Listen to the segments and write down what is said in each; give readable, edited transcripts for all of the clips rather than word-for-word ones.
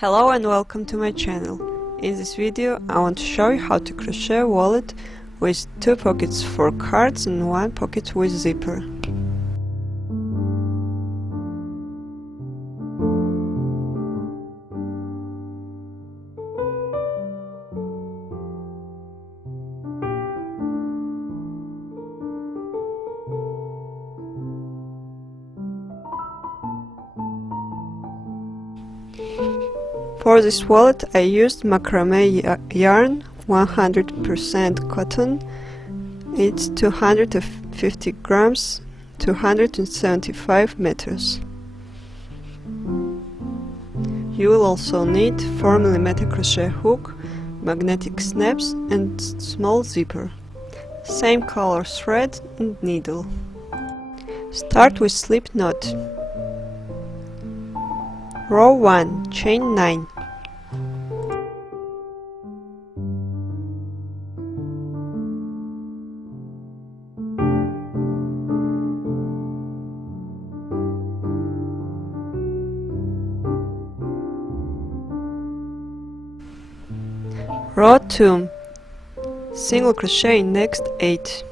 Hello and welcome to my channel. In this video I want to show you how to crochet a wallet with 2 pockets for cards and 1 pocket with zipper. For this wallet I used macrame yarn, 100% cotton. It's 250 grams, 275 meters. You will also need 4mm crochet hook, magnetic snaps and small zipper. Same color thread and needle. Start with slip knot. Row 1, chain 9. Row 2, single crochet in next 8.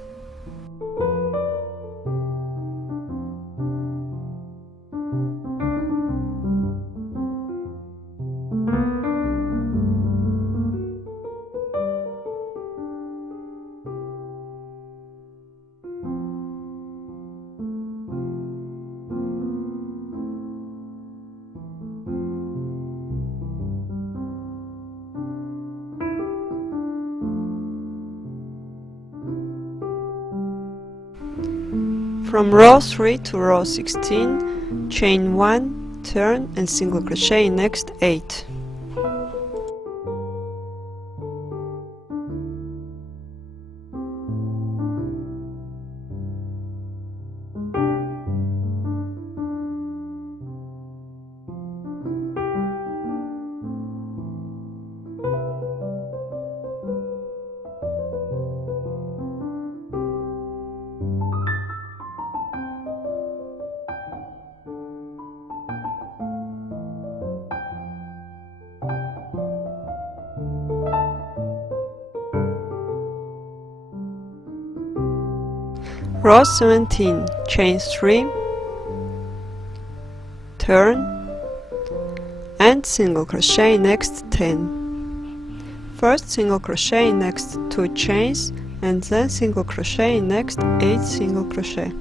From row 3 to row 16, chain 1, turn and single crochet in next 8. Row 17, chain 3, turn and single crochet in next 10. First single crochet in next 2 chains and then single crochet in next 8 single crochet.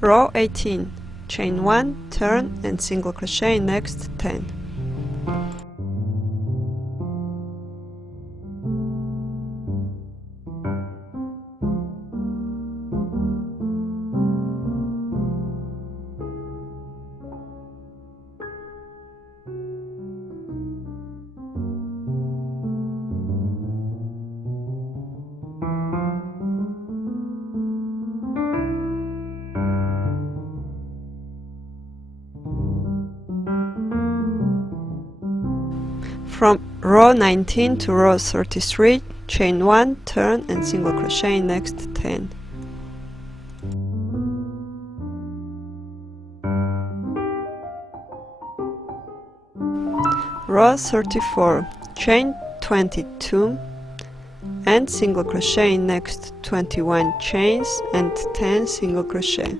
Row 18, chain 1, turn and single crochet in next 10. From row 19 to row 33, chain 1, turn and single crochet in next 10. Row 34, chain 22 and single crochet in next 21 chains and 10 single crochet.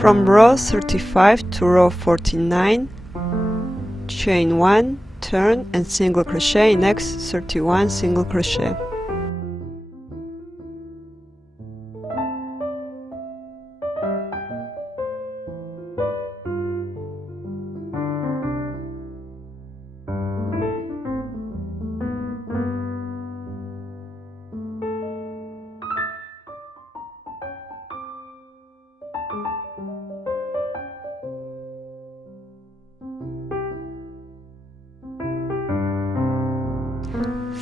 From row 35 to row 49, chain 1, turn and single crochet next 31 single crochet.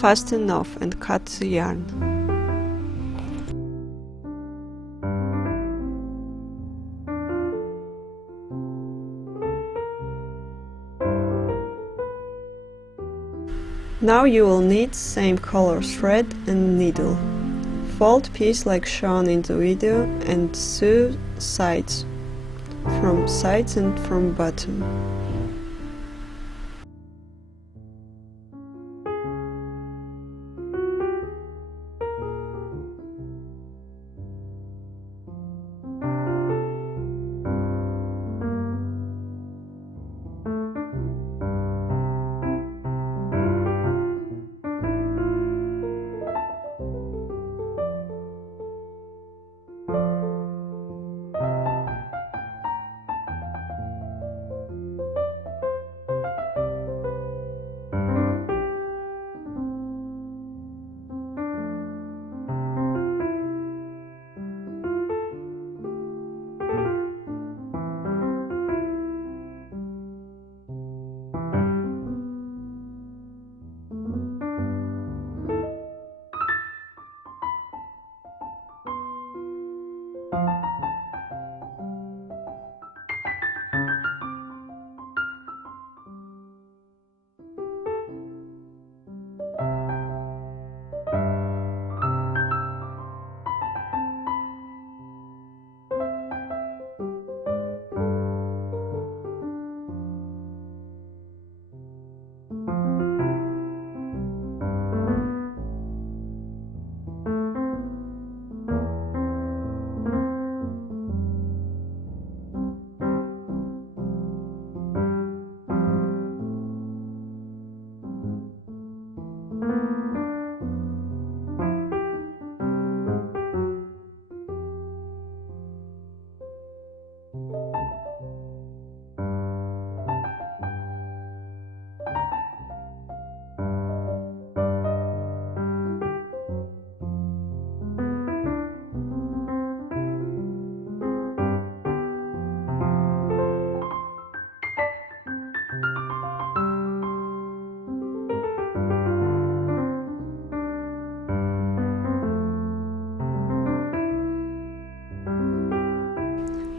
Fasten off and cut the yarn. Now you will need same color thread and needle. Fold piece like shown in the video and sew sides, from sides and from bottom.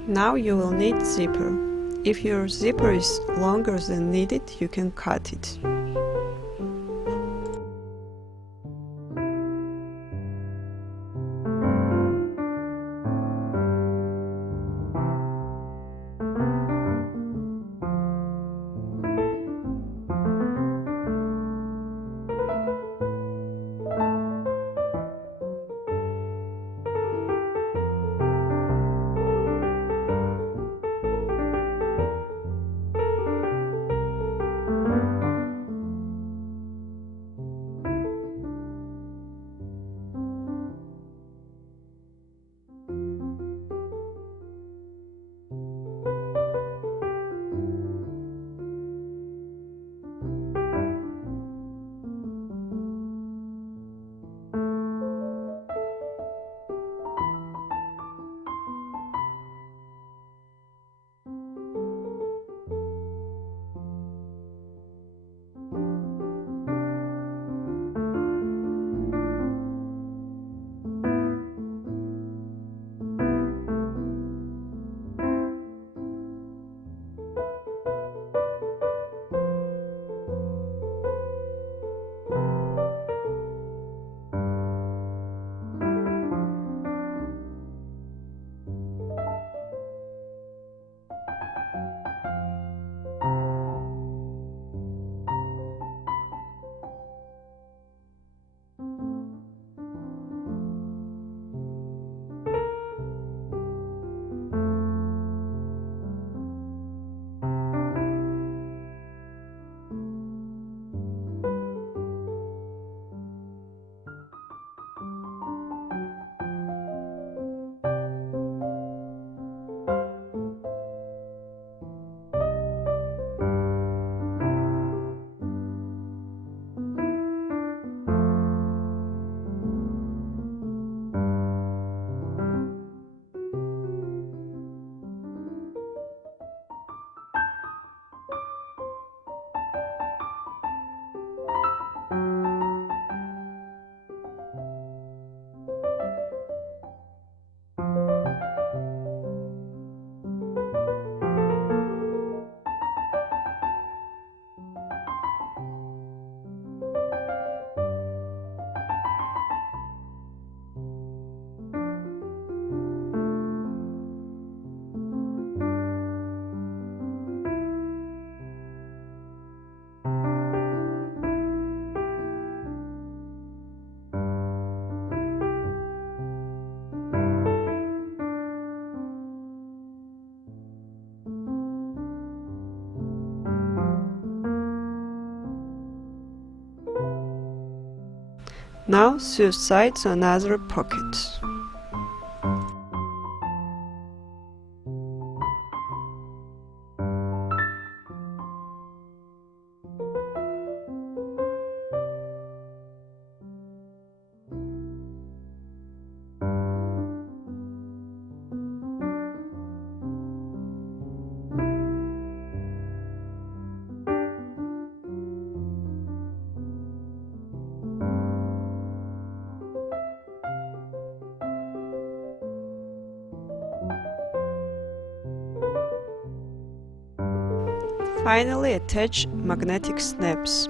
Now you will need zipper. If your zipper is longer than needed, you can cut it. Now sew side to another pocket. Finally, attach magnetic snaps.